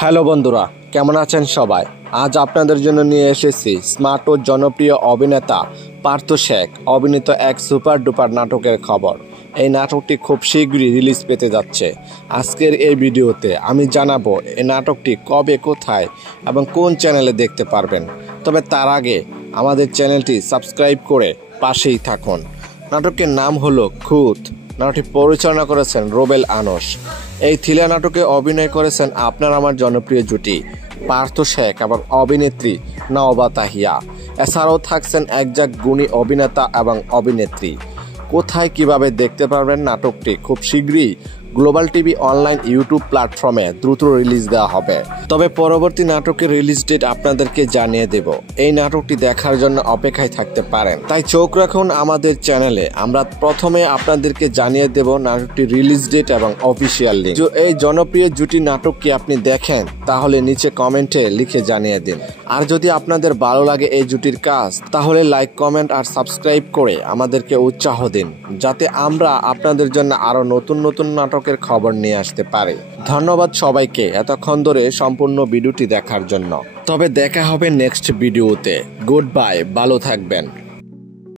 Hello বন্ধুরা, কেমন আছেন সবাই? আজ আপনাদের জন্য নিয়ে এসেছি স্মার্ট ও জনপ্রিয় অভিনেতা পার্থ শেখ অভিনীত এক সুপার ডুপার নাটকের খবর। এই নাটকটি খুব শীঘ্রই রিলিজ পেতে যাচ্ছে। আজকের এই ভিডিওতে আমি জানাবো এই নাটকটি কবে, কোথায় এবং কোন চ্যানেলে দেখতে পারবেন। তবে তার আগে আমাদের চ্যানেলটি সাবস্ক্রাইব করে পাশেই থাকুন। নাটকের নাম হলো খুঁত। নাটকটি পরিচালনা করেছেন রুবেল আনস। এই থ্রিলার নাটকে অভিনয় করেছেন আপনার আমার জনপ্রিয় জুটি পার্থ শেখ এবং অভিনেত্রী নওবা তাহিয়া। এছাড়াও থাকছেন একজাক গুণী অভিনেতা এবং অভিনেত্রী। কোথায় কিভাবে দেখতে পারবেন নাটকটি? খুব শীঘ্রই গ্লোবাল টিভি অনলাইন ইউটিউব প্ল্যাটফর্মে দ্রুত রিলিজ দেওয়া হবে। তবে পরবর্তী নাটকের রিলিজ ডেট আপনাদেরকে জানিয়ে দেব। এই নাটকটি দেখার জন্য অপেক্ষায় থাকতে পারেন, তাই চোখ রাখুন আমাদের চ্যানেলে। আমরা প্রথমে আপনাদেরকে জানিয়ে দেব নাটকটির রিলিজ ডেট এবং অফিসিয়াল লিংক। এই জনপ্রিয় জুটি নাটকটি আপনি দেখেন তাহলে নিচে কমেন্টে লিখে জানিয়ে দিন। আর যদি আপনাদের ভালো লাগে এই জুটির কাজ, তাহলে লাইক, কমেন্ট আর সাবস্ক্রাইব করে আমাদেরকে উৎসাহ দিন, যাতে আমরা আপনাদের জন্য আরো নতুন নতুন নাটকের খবর নিয়ে আসতে পারি। ধন্যবাদ সবাইকে এতক্ষণ ধরে সম্পূর্ণ ভিডিওটি দেখার জন্য। তবে দেখা হবে নেক্সট ভিডিওতে। গুড বাই, ভালো থাকবেন।